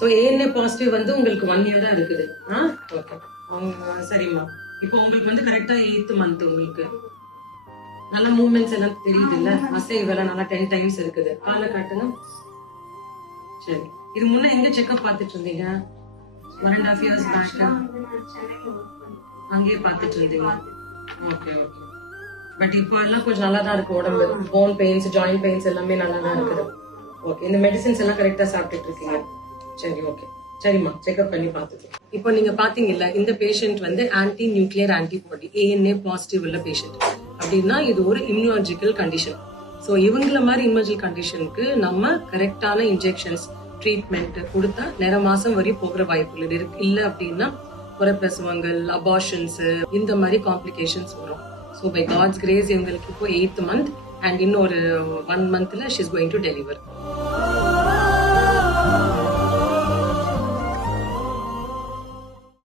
So ANA positive வந்து உங்களுக்கு 1 year தான் இருக்குது. ஓகே சரிம்மா. இப்போ உங்களுக்கு வந்து கரெக்டா 8th month உங்களுக்கு நல்லா மூவ்மெண்ட்ஸ் எல்லாம் தெரியுது இல்ல, அசைவெல்லாம் நல்லா 10 times இருக்குது. காலை காட்டுங்க. சரி, இது முன்ன எங்க செக்அப் பார்த்துட்டு இருந்தீங்க? 1.5 years பேக் அங்கேயே பார்த்துட்டு இருந்தீங்க. Okay okay. பட் இப்போ எல்லாம் கொஞ்சம் நல்லா தான் இருக்கு உடம்பு. போன் பெயின்ஸ், ஜாயிண்ட் பெயின்ஸ் எல்லாமே நல்லா தான் இருக்குது. ஓகே, இந்த மெடிசின்ஸ் எல்லாம் கரெக்டா சாப்பிட்டுட்டு இருக்கீங்க. சரி ஓகே, சரிம்மா, செக்அப் பண்ணி பார்த்துக்கலாம். இப்போ நீங்க பாத்தீங்கல்ல, இந்த பேஷண்ட் வந்து anti nuclear antibody ANA positive உள்ள பேஷண்ட். அப்படின்னா இது ஒரு இம்யூனாலஜிக்கல் கண்டிஷன். ஸோ இவங்கள மாதிரி இமர்ஜிக்கல் கண்டிஷனுக்கு நம்ம கரெக்டான இன்ஜெக்ஷன்ஸ், ட்ரீட்மெண்ட் கொடுத்தா நேர மாசம் வரை போகிற வாய்ப்புகள் இருக்கு. இல்லை அப்படின்னா பிரசவங்கள், அபார்ஷன்ஸ், இந்த மாதிரி காம்ப்ளிகேஷன்ஸ் வரும். ஸோ பை காட்ஸ் கிரேஸ் இவங்களுக்கு இப்போ 8th month அண்ட் இன்னொரு 1 monthல she is going to deliver.